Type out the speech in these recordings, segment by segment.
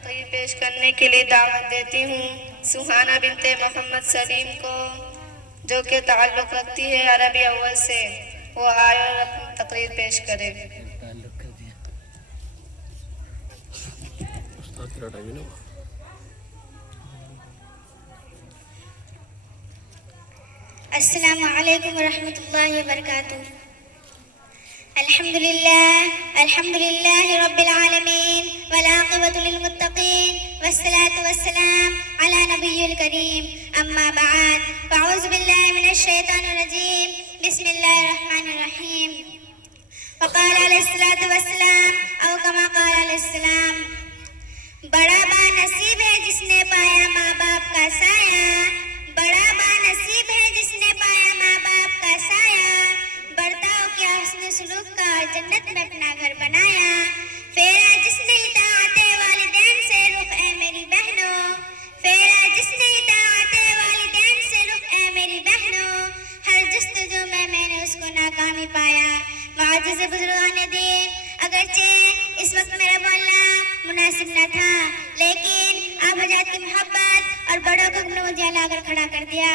तकरीर पेश करने के लिए दावत देती हूँ सुहाना बिनते मोहम्मद सलीम को, जो कि ताल्लुक़ रखती है अरबी अव्वल से। वो आए और अपनी तकरीर पेश करे। अस्सलामु अलैकुम वरहमतुल्लाहि वबरकातुहू। अल्हम्दुलिल्लाह रब्बिल आलमीन वल आक़िबतु लिल मुत्तक़ीन वस्सलातु वस्सलाम अला नबिय्यिल करीम, अम्मा बअद, फ़अऊज़ु बिल्लाहि मिनश शैतानिर रजीम, बिस्मिल्लाहिर रहमानिर रहीम। वक़ाल अलैहिस्सलातु वस्सलाम औ कमा क़ाल अलैहिस्सलाम, बड़ा बानसीब है जिसने पाया माँ बाप का साया, बड़ा बानसीब है जिसने पाया माँ बाप का साया, बर्ताव क्या हुस्न सुलूक का जन्नत में अपना घर बनाया, फेरा जिसने इताअते वालिदैन से रुख ए मेरी बहनों, फेरा जिसने इताअते वालिदैन से रुख ए मेरी बहनों, हर जस्तजू में मैंने उसको नाकामी पाया। मुआज़िज़ बुज़ुर्गाने दीन, अगरचे इस वक्त मेरा बोलना मुनासिब न था, लेकिन आप हज़रात की मोहब्बत और बड़ों को मुझे लाकर खड़ा कर दिया,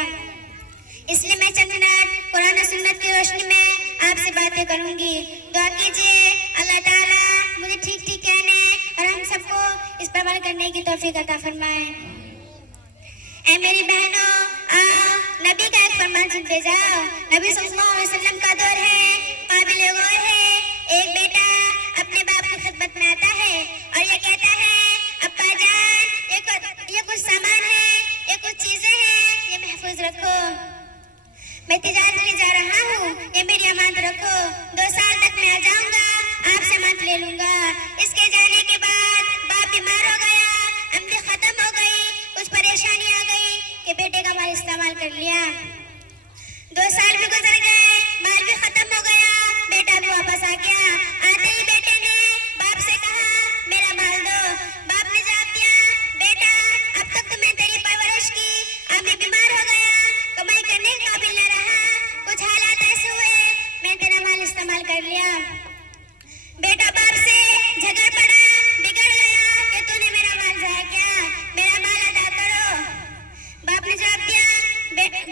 इसलिए मैं चंद मिनट कुरान और सुन्नत की रोशनी में आपसे बातें करूंगी। दुआ कीजिए अल्लाह ताला मुझे ठीक ठीक कहने और हम सबको इस पर अमल करने की तौफीक अता फरमाए। ऐ मेरी बहनों, आओ नबी का एक फरमान सुनते जाओ। नबी सल्लल्लाहु अलैहि वसल्लम का दौर है, काबिल गौर है। एक बेटा अपने बाप की खिदमत में आता है और ये कहता है, अब्बा जान ये कुछ सामान है, ये कुछ चीजें हैं, ये महफूज रखो, मैं तिजारत के लिए जा रहा हूँ, ये मेरी अमानत रखो, 2 साल तक मैं आ जाऊंगा, आपसे अमानत ले लूंगा। इसके जाने के बाद बाप बीमार हो गया, आमदनी खत्म हो गई, कुछ परेशानी आ गई कि बेटे का माल इस्तेमाल कर लिया। 2 साल भी गुजर गए, माल भी खत्म हो गया, बेटा भी वापस आ गया। आते ही बेटे ने बाप से कहा, मेरा माल दो। बाप ने जवाब दिया, बेटा अब तक तो मैं तेरी परवरिश की, अब मैं बीमार हो गया, कमाई करने के काबिल न रहा, कुछ हालात ऐसे हुए मैं तेरा माल इस्तेमाल कर लिया। बेटा बाप से झगड़ पड़ा, बिगड़ गया कि तूने मेरा माल ज़ाया किया, मेरा माल अदा करो। बाप ने जवाब दिया,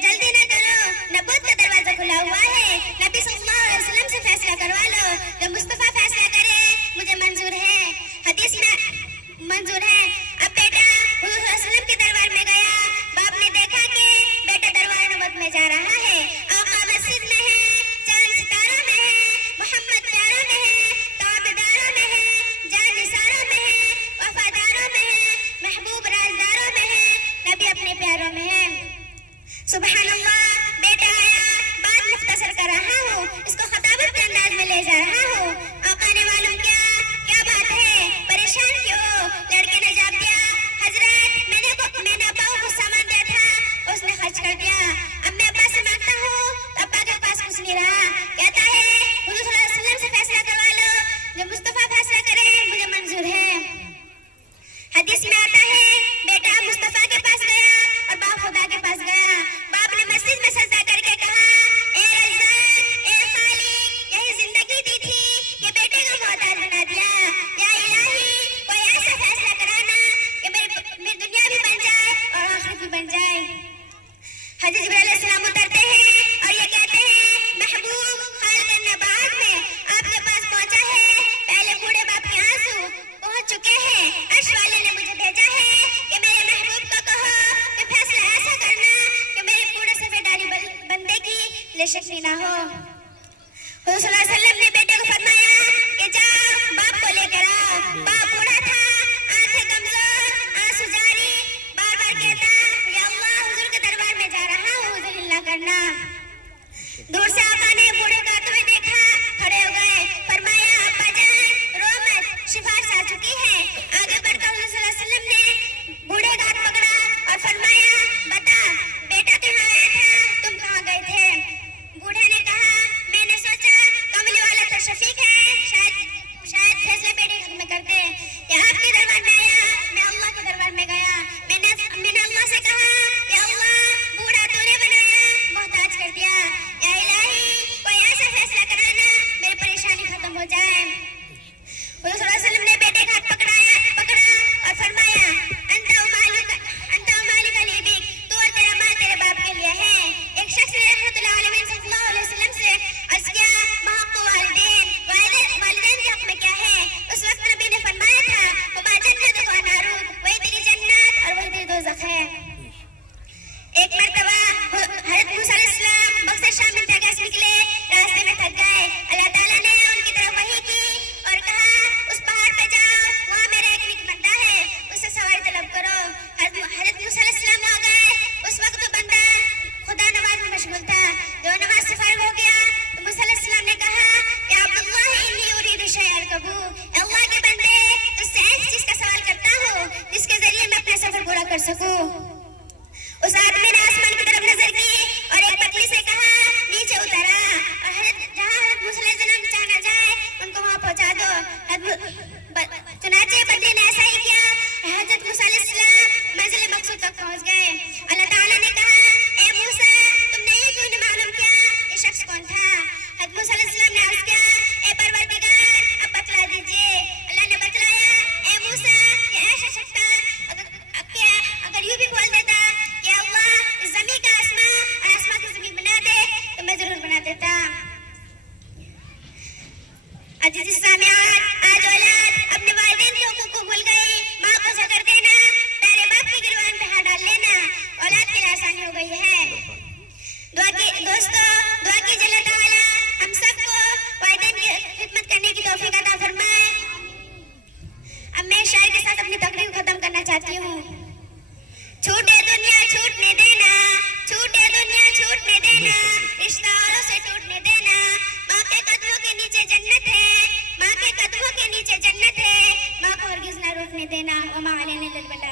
जल्दी न करो, नबूवत का दरवाजा खुला हुआ है, नबी सल्लल्लाहु अलैहि वसल्लम से फैसला करवा लो, जब मुस्तफा फैसला करे मुझे मंजूर है, हदीस में मंजूर है। अब बेटा हुजूर सल्लल्लाहु अलैहि वसल्लम के दरबार में गया, बाप ने देखा कि बेटा दरबार नबूवत में जा रहा है, आका मस्जिद में है, चांद सितारा में है, मोहम्मद प्यारा में है, ताबेदारों में है, जान निसारों में है, वफादारों में है, महबूब राजदारों में है, नबी अपने प्यारों में है। सुभान अल्लाह, बेटा आया, बात मुख्तसर कर रहा हूँ, इसको खताबत के अंदाज में ले जा रहा हूँ। आका ने मालूम क्या बात है, परेशान क्यों? लड़के ने जवाब दिया, हजरत मैंने अब्बा को कुछ सामान दिया था, उसने खर्च कर दिया, अब मैं अब्बा से मांगता हूँ तो अब्बा के पास कुछ नहीं रहा। कहता है हुजूर सल्लल्लाहु अलैहि वसल्लम से फैसला करवा लो, जब मुस्तफा फैसला करे मुझे मंजूर है। हदीस में आता है, बेटा मुस्तफा के पास गया और बाप खुदा के पास गया। बाप ने मस्जिद में सजदा करके कहा, ए रज़्ज़ाक़, ए खालिक, यही जिंदगी दी थी कि बेटे को मोहताज बना दिया। या इलाही, कोई ऐसा फैसला कराना कि मेरी दुनिया भी बन जाए और आखिरत भी बन जाए। हज़रत जिब्रील अलैहिस्सलाम उतरते हैं और ये कहते हैं, महबूब खालिक नबात में आपके पास पहुंचा है। पहले बूढ़े बाप के आंसू पहुंच चुके हैं, अर्श वाले ने मुझे भेजा है कि मेरे महबूब को कहो कि फैसला ऐसा करना कि मेरे बूढ़े सफेदारी बंदे की लेशक्ति ना हो। हुजूर सल्लल्लाहु अलैहि वसल्लम ने बेटे को फरमाया कि जाओ बाप को लेकर आओ। बाप बूढ़ा था, आंखें कमजोर, आंसू जारी, बार बार कहता, या अल्लाह हुजूर के दरबार में जा रहा हूँ, हुजूर इल्ला करना। दूर से आका ने बूढ़े को आते हुए देखा, खड़े हो गए, फरमाया, अब्बा जान रो मत, सिफारिश आ चुकी है। आगे बढ़कर हुजूर सल्लल्लाहु अलैहि वसल्लम ने बूढ़े का हाथ पकड़ा और फरमाया, बता बेटा कहाँ आया था, तुम कहाँ गए थे? बूढ़े ने कहा, सकूं। उस आदमी ने आसमान की तरफ नजर की और एक पतली से कहा, नीचे उतरा और जहाँ हज़रत मूसा अलैहिस्सलाम जाना जाए उनको वहाँ पहुँचा दो। चुनाचे बंदे ने ऐसा ही किया। हज़रत मूसा अलैहिस्सलाम मंजिल मकसूद तक पहुँच गए। अल्लाह ताला ने कहा, ए मूसा, तुमने ये क्यों नहीं मालूम किया ये शख्स कौन था? हज़रत मूसा अलैहिस्सलाम ने अर्ज किया, ए परवरदिगार, अब बतला दीजिए। अल्लाह ने बतलाया, ए मूसा, ये ऐसा शख्स था अगर यूं भी बोल देता कि अल्लाह इस ज़मीन का आसमान और आसमान की ज़मीन बना दे तो मैं जरूर बना देता। अजीज सामियान, आज औलाद अपने वालिदैन के हुकूक को भूल गई। माँ को झगड़ देना, प्यारे बाप की गिरबान पे हाथ डाल लेना औलाद के लिए आसानी हो गई है। दोस्तों, दुआ कीजिए अल्लाह ताला हम सबको वालिदैन की खिदमत करने की तौफीक अता फरमाए। अब मैं शायर के साथ अपनी तकरीर को खत्म करना चाहती हूँ। छूटे दुनिया छूटने देना, छूटे दुनिया छूटने देना, रिश्तेदारों से टूटने देना। माँ के कदमों के नीचे जन्नत है, माँ के कदमों के नीचे जन्नत है। माँ को हरगिज़ ना रूठने देना। वमा अलैना इल्लल बलाग।